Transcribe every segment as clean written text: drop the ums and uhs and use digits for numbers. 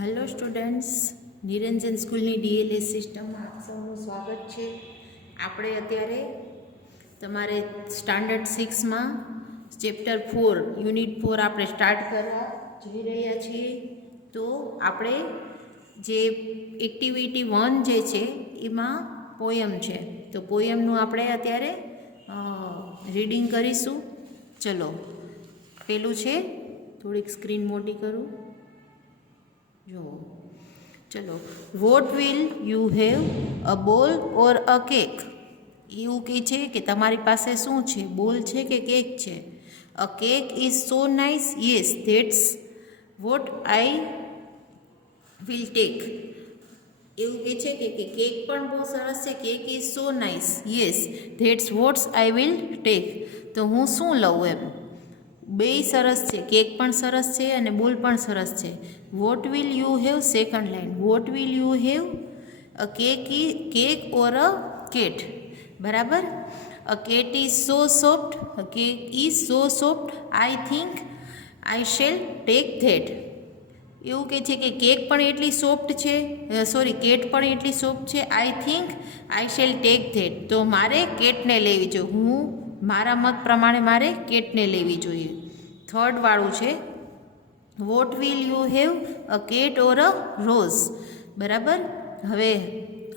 Hello students, નિરંજન સ્કૂલની DLS સિસ્ટમમાં આપ સૌનું સ્વાગત છે. આપણે અત્યારે તમારે સ્ટાન્ડર્ડ 6માં ચેપ્ટર 4 યુનિટ 4 આપણે સ્ટાર્ટ કરવા જઈ રહ્યા છીએ. તો આપણે જે એક્ટિવિટી 1 જે છે એમાં પોયમ છે, તો પોયમનું આપણે અત્યારે રીડિંગ કરીશું. ચલો, પેલું છે, થોડીક સ્ક્રીન મોટી કરું. જો ચલો, vote will you have, a ball or a cake? એવું કહે છે કે તમારી પાસે શું છે, બોલ છે કે કેક છે? A cake is so nice, yes that's what I will take. એવું કહે છે કે કેક પણ બહુ સરસ છે, cake is so nice, yes that's what's I will take. તો હું શું લઉં એમ. બેય સરસ છે, કેક પણ સરસ છે અને બોલ પણ સરસ છે. What will you have, second line, what will you have, a cake or a cat? બરાબર. A cat is so soft, a cake is so soft, I think I shall take that. એવું કહે છે કે cake પણ એટલી soft છે, cat પણ એટલી સોફ્ટ છે, I think I shall take that. તો મારે કેટને લેવી જોઈએ, મારા મત પ્રમાણે મારે કેટને લેવી જોઈએ. થર્ડ વાળું છે, what will you have, a cat or a rose? બરાબર.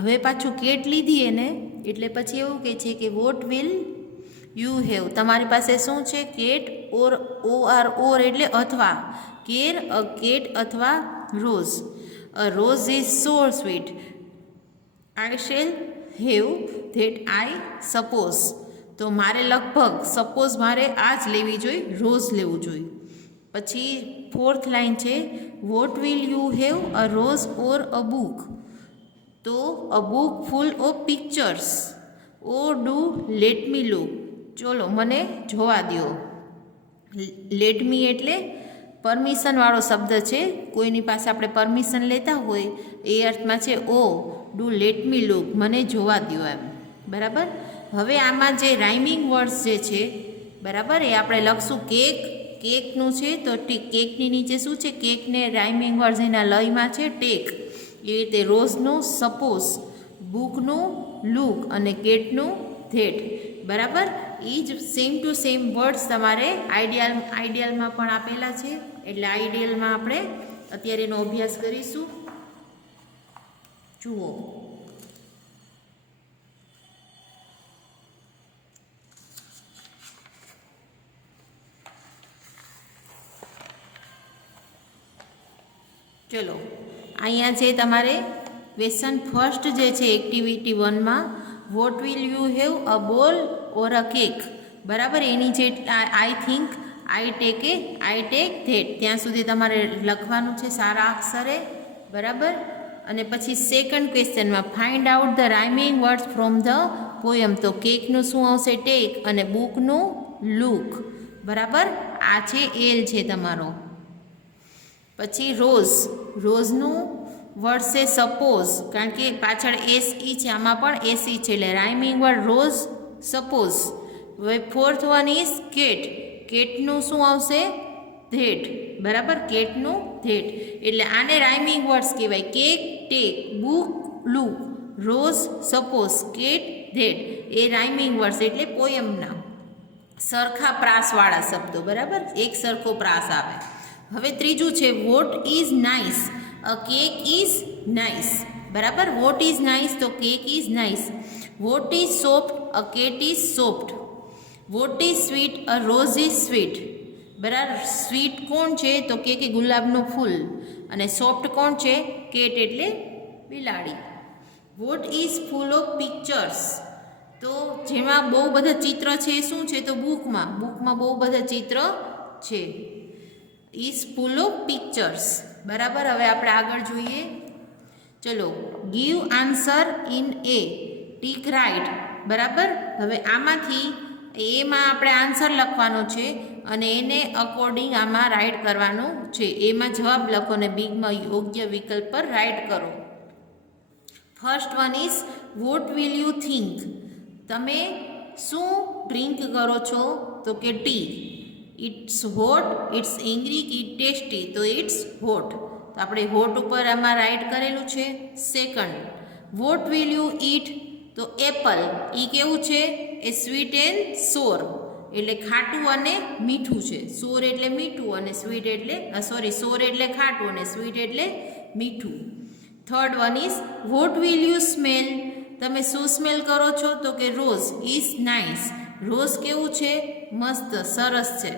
હવે પાછું કેટ લીધી એને, એટલે પછી એવું કહે છે કે વોટ વિલ યુ હેવ, તમારી પાસે શું છે, કેટ ઓર એટલે અથવા, કેટ અથવા rose. A rose is so sweet, I shell have that, I suppose. તો મારે લગભગ સપોઝ મારે આ જ લેવી જોઈએ, રોઝ લેવું જોઈએ. પછી ફોર્થ લાઈન છે, what will you have, a rose or a book? તો a book full of pictures, oh do let me look. ચલો, મને જોવા દો. લેટ મી એટલે પરમિશનવાળો શબ્દ છે, કોઈની પાસે આપણે પરમિશન લેતા હોય એ અર્થમાં છે ઓ ડુ લેટ મી લુક, મને જોવા દો એમ. બરાબર. હવે આમાં જે રાઇમિંગ વર્ડ્સ જે છે, બરાબર, એ આપણે લખશું. કેકનું છે તો કેકની નીચે શું છે, કેકને રાઇમિંગ વર્ડ્સ એના લયમાં છે ટેક. એ રીતે રોઝનું સપોઝ, બુકનું લુક અને કેટનું ધેટ. બરાબર. એ જ સેમ ટુ સેમ વર્ડ્સ તમારે આઈડિયલમાં પણ આપેલા છે, એટલે આઈડિયલમાં આપણે અત્યારે એનો અભ્યાસ કરીશું. જુઓ, ચલો, અહીંયા છે તમારે ક્વેશ્ચન ફર્સ્ટ જે છે એક્ટિવિટી 1માં, what will you have, a ball or a cake? બરાબર. એની જે I think, I take that, ત્યાં સુધી તમારે લખવાનું છે સારા અક્ષરે. બરાબર. અને પછી સેકન્ડ ક્વેશ્ચનમાં, find out the rhyming words from the poem. તો કેકનું શું આવશે, ટેક, અને બુકનું લુક. બરાબર. આ છે એલ છે તમારો. પછી રોઝનું વર્ડ છે સપોઝ, કારણ કે પાછળ એસઈ છે, આમાં પણ એસઈ છે, એટલે રાઇમિંગ વર્ડ રોઝ સપોઝ. હવે ફોર્થ વન ઇઝ કેટનું શું આવશે, ધેટ. બરાબર. કેટનું ધેટ, એટલે આને રાઇમિંગ વર્ડ્સ કહેવાય. Cake take, book look, rose suppose, cat that, એ રાઇમિંગ વર્ડ્સ એટલે પોયમના સરખા પ્રાસવાળા શબ્દો. બરાબર. એક સરખો પ્રાસ આવે. હવે ત્રીજું છે, what is nice, a cake is nice? બરાબર. વોટ ઇઝ નાઇસ, તો cake is nice. What is soft, a cat is soft. What is sweet, a rose is sweet. બરાબર. સ્વીટ કોણ છે, તો કે ગુલાબનું ફૂલ, અને સોફ્ટ કોણ છે, કેટ એટલે બિલાડી. What is full of pictures, તો જેમાં બહુ બધા ચિત્ર છે એ શું છે, તો બુકમાં બહુ બધા ચિત્ર છે. Is full of pictures. બરાબર. હવે આપણે આગળ જોઈએ. ચલો, give answer in a, tick right. બરાબર. હવે આમાંથી એમાં આપણે આન્સર લખવાનો છે અને એને અકોર્ડિંગ આમાં રાઇટ કરવાનું છે. એમાં જવાબ લખો અને બીમાં યોગ્ય વિકલ્પ પર રાઇટ કરો. First one is, what will you think? તમે શું ડ્રિંક કરો છો, તો કે tea. It's hot, it's angry, it tasty, તો ઇટ્સ હોટ. તો આપણે હોટ ઉપર આમાં રાઇટ કરેલું છે. Second, what will you eat? તો એપલ. એ કેવું છે? એ સ્વીટ એન્ડ સોર, એટલે ખાટું અને મીઠું છે. સોર એટલે મીઠું અને સ્વીટ એટલે સોર એટલે ખાટું અને સ્વીટ એટલે મીઠું. Third one is what will you smell? તમે શું સ્મેલ કરો છો? તો કે રોઝ ઇઝ નાઇસ. રોઝ કેવું છે? મસ્ત, સરસ છે.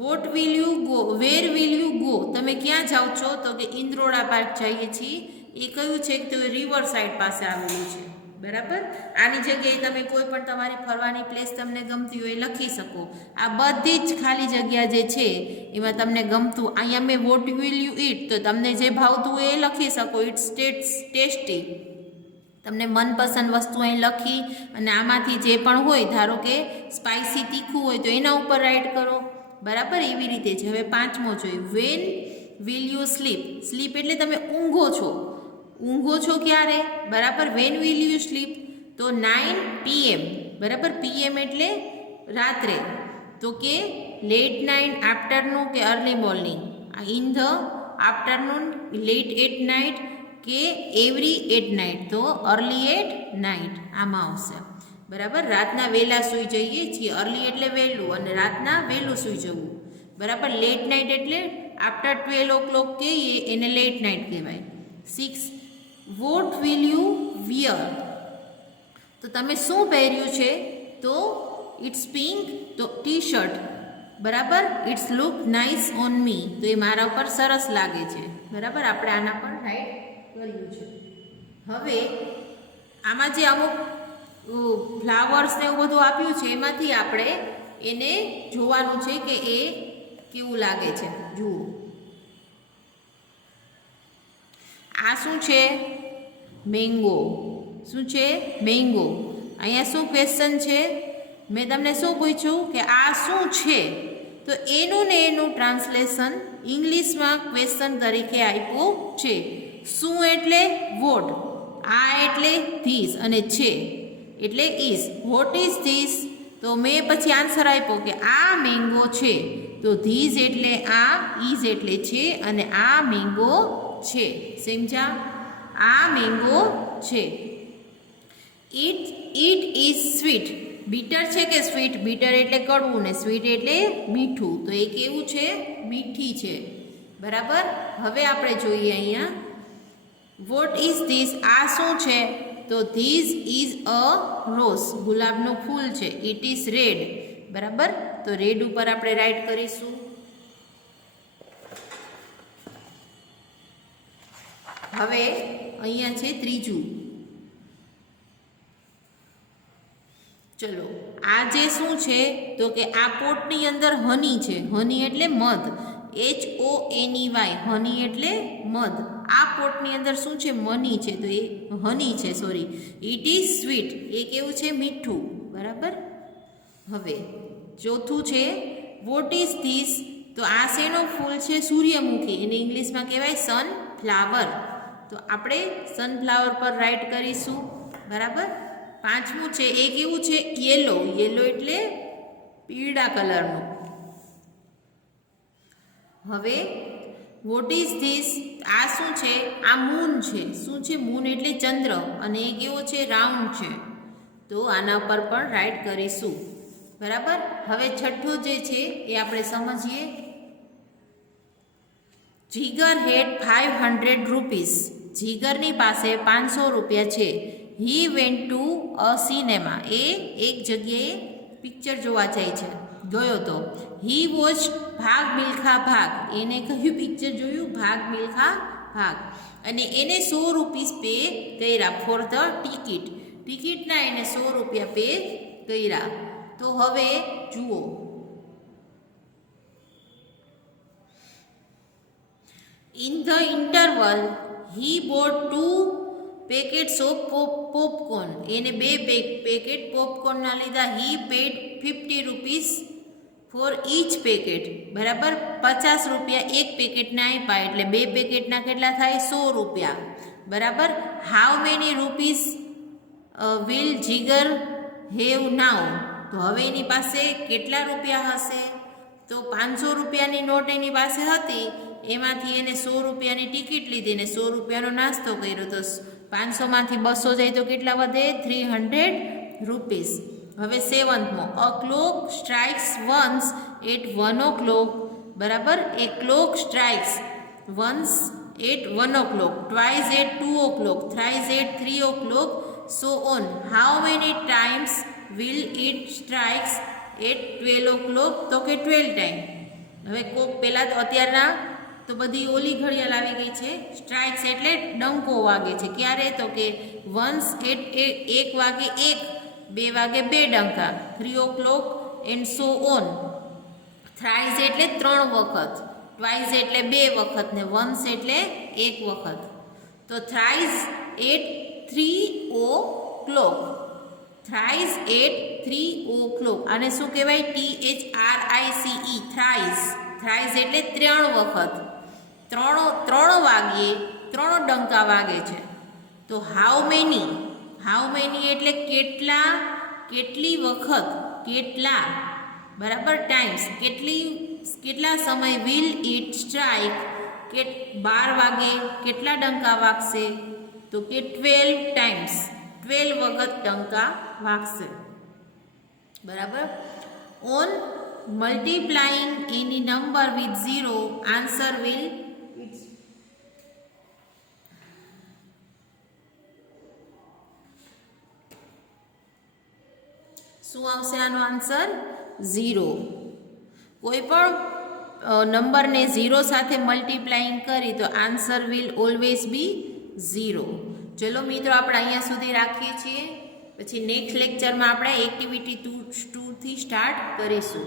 What will you go? Where will you go? તમે ક્યાં જાઓ છો? તો કે ઇન્દ્રોડા પાર્ક જઈએ છીએ. એ કયું છે? તો રિવર સાઇડ પાસે આવેલું છે. બરાબર. આની જગ્યાએ તમે કોઈ પણ તમારી ફરવાની પ્લેસ તમને ગમતી હોય લખી શકો. આ બધી જ ખાલી જગ્યા જે છે એમાં તમને ગમતું, અહીંયા મેં વોટ વિલ યુ ઈટ, તો તમને જે ભાવતું હોય એ લખી શકો. It's tasty. તમને મનપસંદ વસ્તુ અહીં લખી અને આમાંથી જે પણ હોય, ધારો કે સ્પાઇસી તીખું હોય તો એના ઉપર રાઇટ કરો. બરાબર. એવી રીતે જ. હવે પાંચમો જોઈએ, when will you sleep? Sleep એટલે તમે ઊંઘો છો. ઊંઘો છો ક્યારે? બરાબર. When will you sleep? તો 9 PM. બરાબર. PM એટલે રાત્રે. તો કે લેટ નાઇટ, આફ્ટરનૂન કે early morning? In the afternoon, late at night કે એવરી એટ નાઇટ? તો અર્લી એટ નાઇટ આમાં આવશે. બરાબર. રાતના વહેલા સૂઈ જઈએ છીએ. અર્લી એટલે વહેલું અને રાતના વહેલું સૂઈ જવું. બરાબર. લેટ નાઇટ એટલે આફ્ટર 12 o'clock કહીએ એને લેટ નાઇટ કહેવાય. 6, વોટ વિલ યુ વિયર? તો તમે શું પહેર્યું છે? તો ઇટ્સ પિંક, તો ટી-શર્ટ. બરાબર. It's look nice on me? તો એ મારા ઉપર સરસ લાગે છે. બરાબર. આપણે આના પર રાઇટ કર્યું છે. હવે આમાં જે અમુક ફ્લાવર્સ ને એવું બધું આપ્યું છે એમાંથી આપણે એને જોવાનું છે કે એ કેવું લાગે છે. જુઓ, આ શું છે? મેંગો. શું છે? મેંગો. અહીંયા શું ક્વેશ્ચન છે? મેં તમને શું પૂછ્યું કે આ શું છે? તો એનું ને એનું ટ્રાન્સલેશન ઇંગ્લિશમાં ક્વેશ્ચન તરીકે આપ્યું છે. શું એટલે વોટ, આ એટલે ધીસ અને છે એટલે ઇઝ. What is this? તો મેં પછી આન્સર આપ્યો કે આ મેંગો છે. તો ધીસ એટલે આ, ઇઝ એટલે છે અને આ મેંગો છે. સમજા? આ મેંગો છે. It is sweet. બીટર છે કે સ્વીટ? બીટર એટલે કડવું ને સ્વીટ એટલે મીઠું. તો એ કેવું છે? મીઠી છે. બરાબર. હવે આપણે જોઈએ અહીંયા વોટ ઇઝ ધીસ? આ શું છે? તો ધીસ ઇઝ અ રોઝ. ગુલાબનું ફૂલ છે. It is red. બરાબર. તો રેડ ઉપર આપણે રાઇટ કરીશું. હવે અહીંયા છે ત્રીજું. ચલો, આ જે શું છે? તો કે આ પોટની અંદર હની છે. હની એટલે મધ. HONEY. હની એટલે મધ. આ પોટની અંદર શું છે? મની છે. તો એ હની છે. સોરી. It is sweet. એ કેવું છે? મીઠું. બરાબર. હવે ચોથું છે વોટ ઇઝ ધીસ? તો આ શેનો ફૂલ છે? સૂર્યમુખી. એને ઇંગ્લિશમાં કહેવાય સનફ્લાવર. તો આપણે સનફ્લાવર પર રાઇટ કરીશું. બરાબર. પાંચમું છે એ કેવું છે? યેલો. યેલો એટલે પીળા કલરનું. હવે વોટ ઇઝ ધીસ? આ શું છે? આ મૂન છે. શું છે? મૂન એટલે ચંદ્ર અને એ કેવો છે? રાઉન્ડ છે. તો આના પર પણ રાઇટ કરીશું. બરાબર. હવે છઠ્ઠું જે છે એ આપણે સમજીએ. જીગર હેડ 500 રૂપીસ. જીગરની પાસે 500 રૂપિયા છે. He went to a cinema. એ એક જગ્યાએ પિક્ચર જોવા જાય છે. ગયો તો. હી વોચ ભાગ મિલ્ખા ભાગ. એને કયું પિક્ચર જોયું? ભાગ મિલ્ખા ભાગ. અને એને 100 રૂપીસ પે કર્યા ફોર ધ ટિકિટ. ટિકિટના એને 100 રૂપિયા પે કર્યા. તો હવે જુઓ, in the interval he bought 2 packets of popcorn. એને 2 પેકેટ પોપકોર્નના લીધા. He paid 50 rupees for each packet. બરાબર. 50 રૂપિયા એક પેકેટના આપ્યા એટલે 2 પેકેટના કેટલા થાય? 100 રૂપિયા. બરાબર. How many rupees will Jigar have now? તો હવે એની પાસે કેટલા રૂપિયા હશે? તો 500 રૂપિયાની નોટ એની પાસે હતી એમાંથી એને 100 રૂપિયાની ટિકિટ લીધી ને 100 રૂપિયાનો નાસ્તો કર્યો, તો 500માંથી 200 જાય તો કેટલા વધે? 300 રૂપીસ. હવે 7મો, a clock strikes once at 1 o'clock. બરાબર, a clock strikes once at 1 o'clock, twice at 2 o'clock, thrice at 3 o'clock, so on. How many times will it strikes at 12 o'clock? તો કે 12 ટાઈમ. હવે કોક પહેલાં તો અત્યારના તો બધી ઓલી ઘડિયાળ આવી ગઈ છે. સ્ટ્રાઇક્સ એટલે ડંકો વાગે છે. ક્યારે? તો કે વન્સ એટ 1 વાગે 1, 2 વાગે 2 ડંકા, 3 o'clock and so on. Thrice એટલે 3 વખત, ટ્વાઇસ એટલે 2 વખત ને વન્સ એટલે 1 વખત. તો thrice at 3 o'clock, thrice at 3 o'clock. આને શું કહેવાય? THRICE, thrice. થ્રાઇસ એટલે 3 વખત, 3 વાગ્યે 3 ડંકા વાગે છે. તો હાઉ મેની એટલે કેટલા, કેટલી વખત, કેટલા. બરાબર, ટાઈમ્સ કેટલા સમય. વિલ ઇટ સ્ટ્રાઇક 12 વાગે કેટલા ડંકા વાગશે? તો કે 12 ટાઈમ્સ, 12 વખત ડંકા વાગશે. બરાબર. On multiplying any number with 0, answer will શું આવશે? આનો આન્સર 0. કોઈ પણ નંબરને 0 સાથે મલ્ટીપ્લાઇંગ કરી તો આન્સર વિલ ઓલવેઝ બી 0. ચલો મિત્રો, આપણે અહીંયા સુધી રાખીએ છીએ. પછી નેક્સ્ટ લેક્ચરમાં આપણે એક્ટિવિટી 2 થી સ્ટાર્ટ કરીશું.